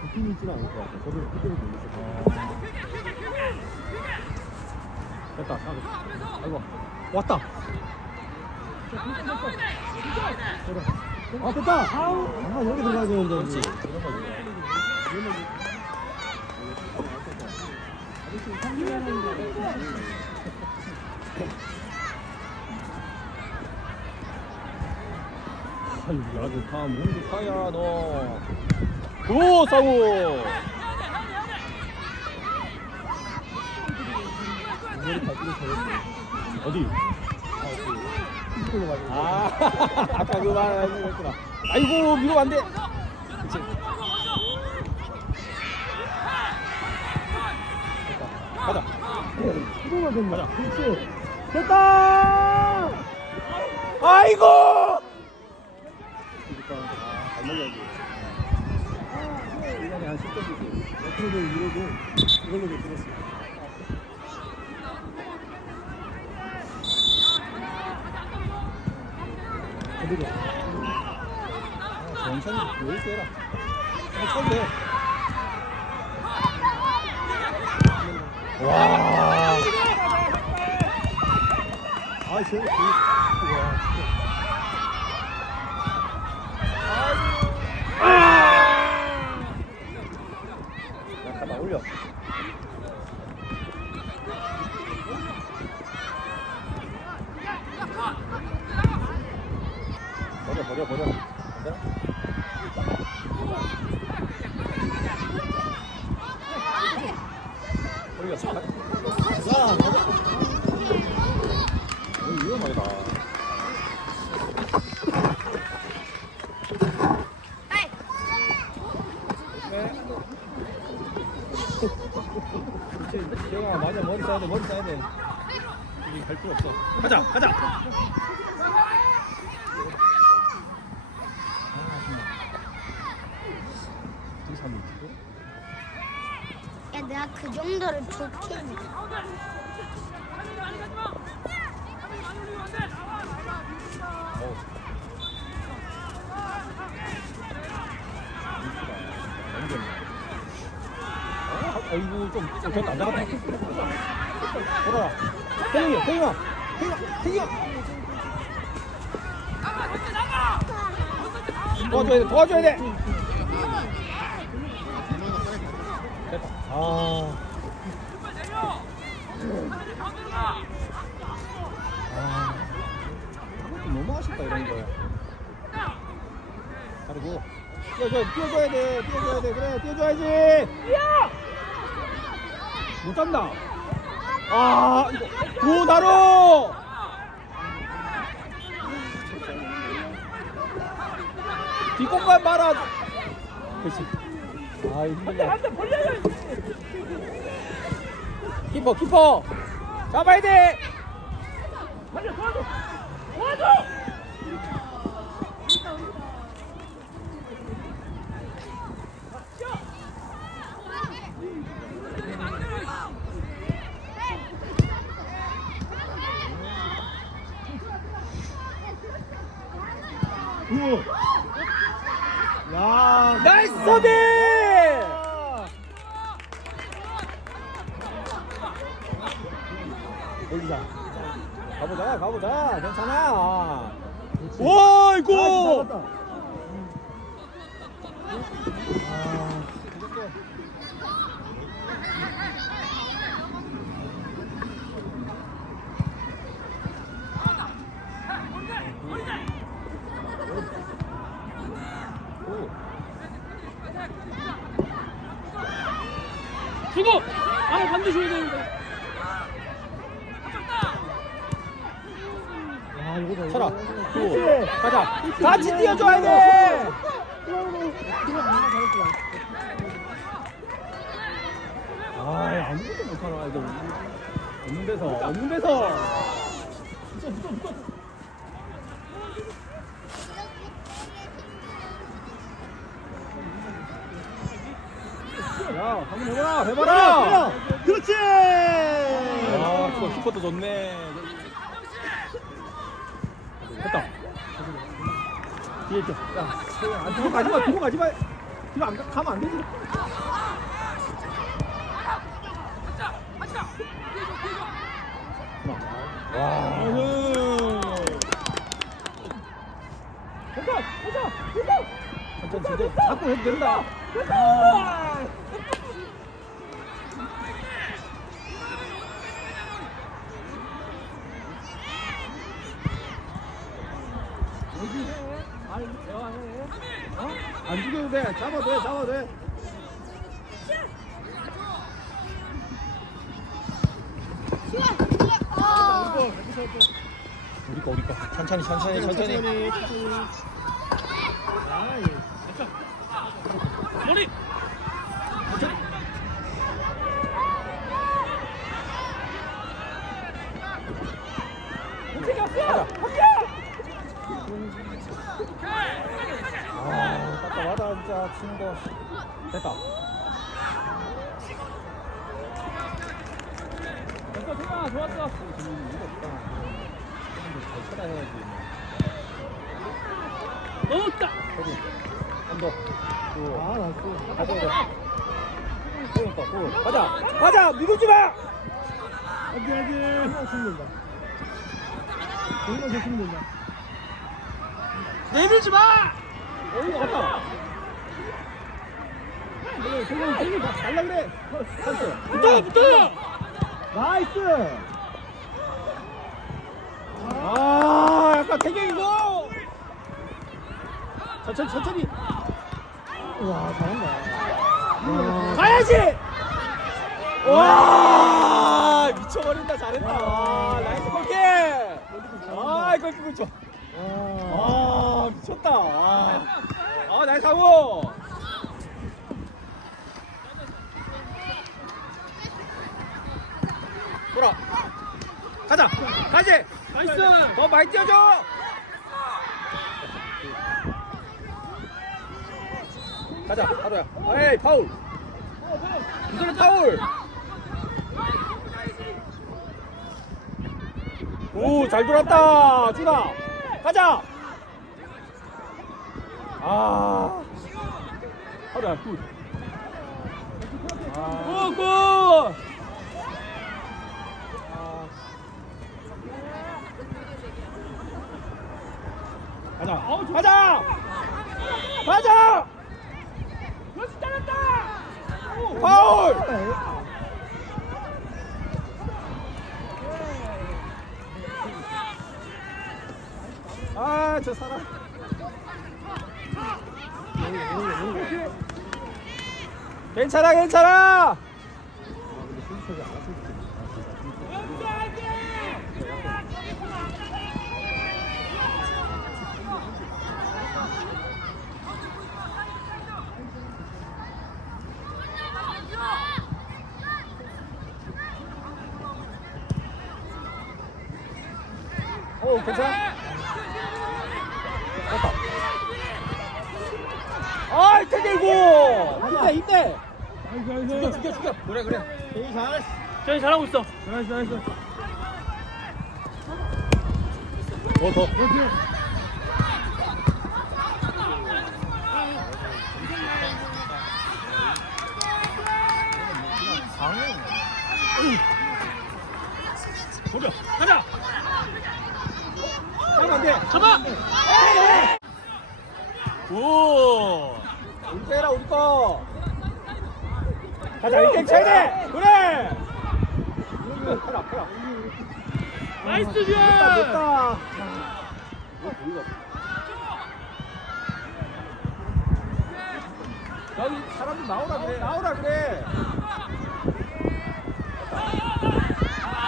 두 팀이 있지는 않을 것 같아. 저도 그때도 모르겠어. 됐다. 아, 아이고. 왔다. 아, 됐다. 아, 여기 들어가야 되는데. 그렇지. 아유, 야 그 다 뭔데 사야 너. 오, 싸우. 어디? 아, 아까 그 말했구나. 아이고, 미로 안 돼. 그치. 가자. 가자. 됐다! 아이고! 잘 먹어야지. 시간에 한 10점이지. 옆으로도 위로도 이걸로도 들었어. 그대로. 천천히 왜 이렇게 해라. 돼. 와. 아, 쟤, 쟤. 와. 약간 나 올려. 버려 버려 버려. 안 되나? 올려. 야, 가자. 이거 위험하다. 맞아 머리 써야 돼 머리 써야 돼. 이게 갈 필요 없어. 가자 가자. 야, 내가 그 정도를 좋게 했네. 어우. 너무 좋네. 아, 아이고 좀 저도 안 잡았다. 돌아라. 태경이, 태경아, 태경아. 도와줘야 돼, 도와줘야 돼. 됐다. 아. 아. 이런 거야. 그리고 뛰어줘야 뛰어줘야 돼, 뛰어줘야 돼, 그래, 뛰어줘야지. 못 잡나? 아, 이거 도다로. 뒷공간 말아. 그렇지. 아, 힘들다. 키퍼, 키퍼. 잡아야 돼. 우와. 야, 나이스 서비! 올리자. 가보자, 가보자. 괜찮아. 와이고! 주고! 아 반대 줘야 되는데 그렇지. 가자. 같이 뛰어줘야 돼. 아, 아무것도 못하나 이거 없는 데서 없는 데서. 야, 한번 해봐라, 해봐라. 그렇지. 아, 키퍼, 키퍼도 좋네. 됐다. 뒤에 있어. 야, 안 뒤로 가지 마, 뒤로 가지 마. 이거 안 가- 가면 안 되지. 와. 됐다, 됐다, 됐다. 천천히, 천천히. 자꾸 해도 된다. 됐다. 여기 아니 대화해 어? 안 죽여도 돼 잡아도 돼 잡아도 돼 어. 우리 거 우리 거 천천히 천천히 천천히 아이 머리. 움직여 가자 아 치는 거 됐다 됐어 좋아 좋았어 쳐다 해야지 넣었다. 한더 아, 나 또. 가자, 가자. 또. 가자! 가자! 미루지 마! 안돼 안돼 얼마나 죽는다 내밀지 마. 어이구, 갔다. 그래, 저거, 저기 가- 갈라 그래. 찬스. 붙어 붙어. 나이스! 아, 약간 태경이고! 천천히, 천천히. 와 잘한다 가야지! 와 미쳐버린다 잘했다 와, 나이스 골킥 아 골킥 골킥 와아 미쳤다 아, 아 나이스 하고 돌아 가자. 가지. 나이스. 더 많이 뛰어줘. 가자. 하루야. 에이 파울. 이거는 파울. 오잘 돌았다. 준아. 가자. 아. 하루야 굿. 아, 굿, 굿. 가자. 가자! 가자! 그렇지 잘했다. 파울! 아저 사람. 괜찮아 괜찮아 오 괜찮아? 됐다 아이 태길고! 힘내 힘내 죽여 죽여 죽여. 그래 그래. 되게 잘했어 저희 잘하고 있어. 나이스 나이스. 뭐더. 어디야 보려. 가자. 하면 안돼 잡아. 오. 우리 빼라 우리 거 가자 1점 쳐야 돼 그래 해라 해라 나이스 됐다 뷰. 됐다 여기 사람들 나오라 그래. 나오라 그래.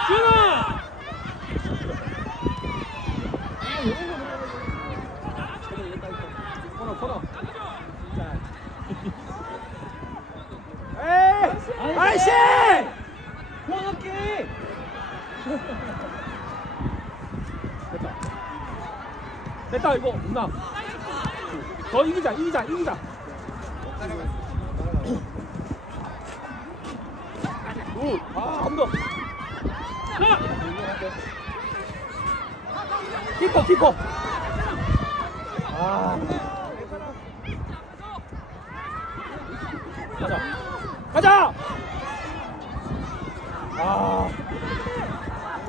준아. 코너 코너. 에이 아이씨! 코너키 됐다. 됐다 이거. 누나. 더 이기자 이기자 이기자 굿아한더 가. 키퍼 키퍼 아 가자. 가자. 아.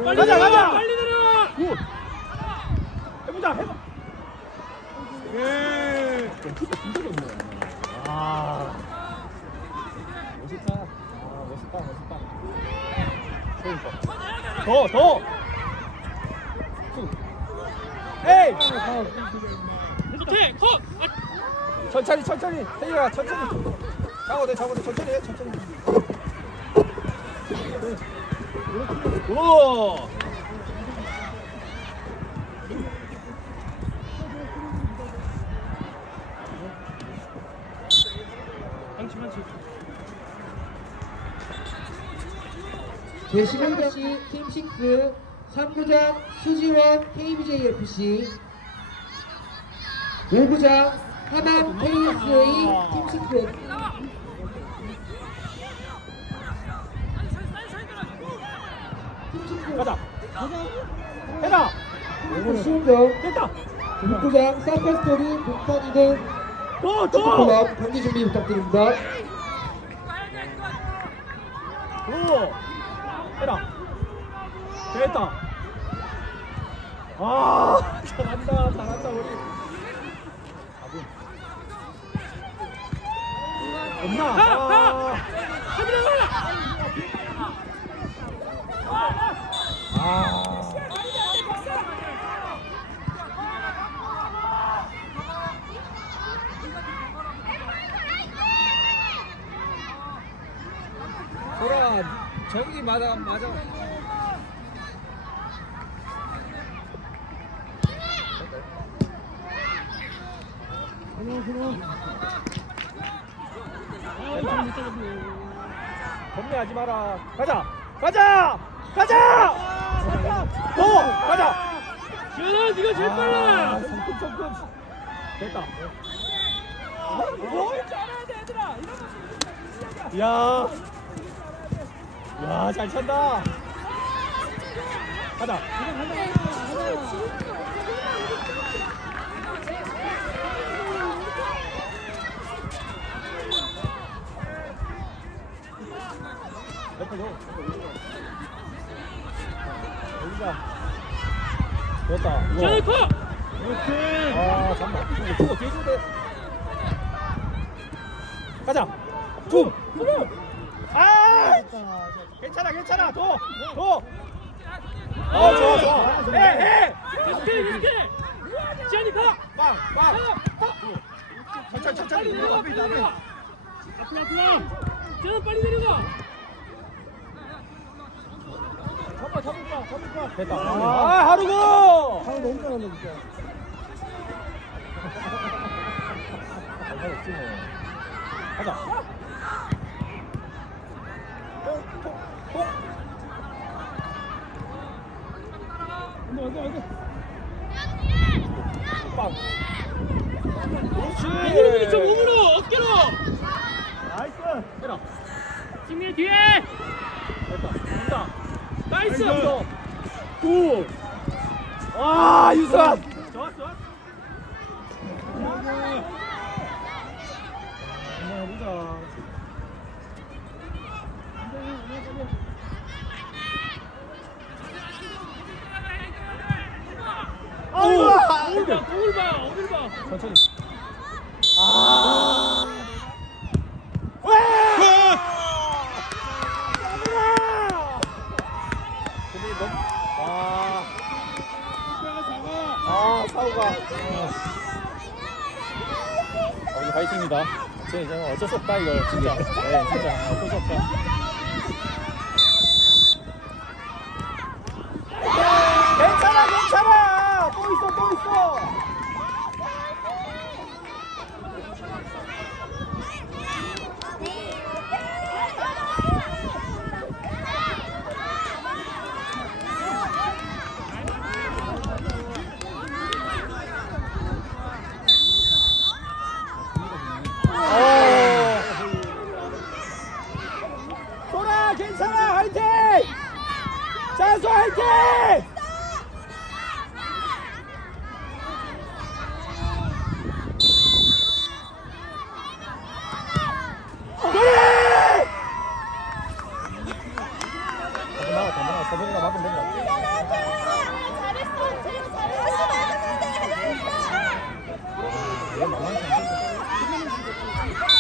가자, 가자. 빨리 내려 굿. 해보자, 해봐. 예. 진짜 진짜 좋네. 아. 멋있다. 그러니까. 더, 더. 툭. 에이. 못해 컷 아, 천천히, 천천히. 세이가 천천히. 잡아도 돼, 잡아도 돼. 천천히 해, 천천히. 오. 망치 망치 제11경기 팀6 3부장 수지원 KBJFC 5부장 하남 KSA 팀6 팀6 가자. 해라. 5부 수운경 됐다. 6부장 사파스토리 북한 2등 또, 또. 경기 준비 부탁드립니다 오. 해라. 됐다. 아, 잘한다, 잘한다 우리. 아군. 가. 아. 아. 소라 저기 맞아 맞아. 겁내하지 마라. 가자, 가자, 가자. 고, 가자. 지현아 네가 제일 아, 빨라. 됐다. 뭘 잘해야 돼, 얘들아. 야, 야, 잘 찬다. 가자. 옆에 줘. 여기가. 됐다. 지현이 컷 이렇게. 아, 잠깐만. 이거 뒤에 줘야 돼. 가자. tumtum아! 괜찮아, 괜찮아. 더, 더. 어, 좋아, 좋아. 해, 해. 계속해 계속해 지현이 가 빵, 빵. 천천히, 천천히. 내려가 앞에 있다, 앞에. 앞으로 앞으로 지현아 빨리 내려가 잡아, 잡을까, 잡을까. 됐다. 아, 하루고. 하루 너무 잘한다 진짜. 뭐. 가자. 어깨로 나이스. 아, 유선. 좋았어. 좋았어. 한번 해보자. 아이고. 어딜 봐 어딜 봐 어딜 봐 천천히. 아. 왜? 근데 너무 아. 아, 사우가. 어, 이거 파이팅입니다. 진짜 어쩔 수 없다 이거 진짜. 네, 진짜 어쩔 수 없다. 저번이나 막으면 된다. 얘 만만치 않